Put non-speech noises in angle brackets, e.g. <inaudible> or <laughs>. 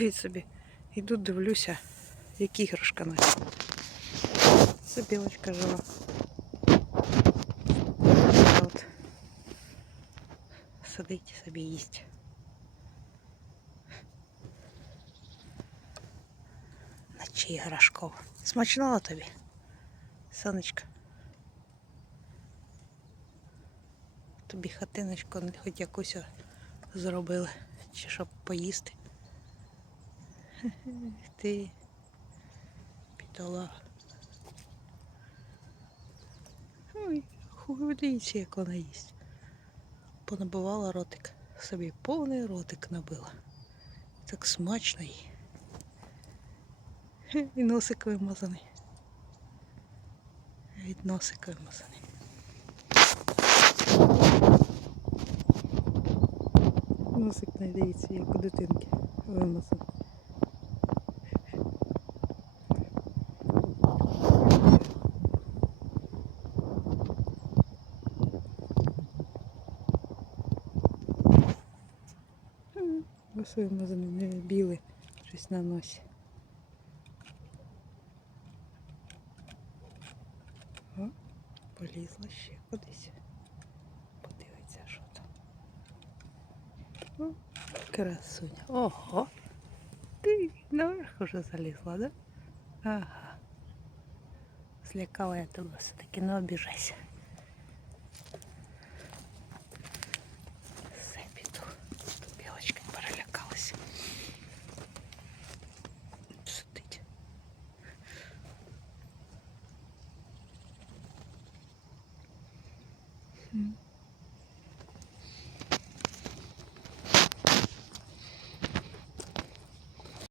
Уявіть собі, іду дивлюся, які іграшка носить. Це білочка жива. От. Сидить собі їсть. Наче іграшкова. Смачного тобі, сонечко. Тобі хатиночку хоч якусь зробили, чи щоб поїсти. <laughs> Ти бідолага. Ой, дивіться, як вона їсть. Понабивала ротик. Собі повний ротик набила. Так смачно їй. <laughs> І носик вимазаний. Від носика вимазаний. Носик не як у дитинки вимазаний. Ось вимазаний, білий, щось на носі. О, полізла ще кудись. Подивиться, що там. О, красуня. Ого. Ти наверх уже залізла, да? Ага. Злякала я тебе все-таки, не обіжайся. Mm-hmm.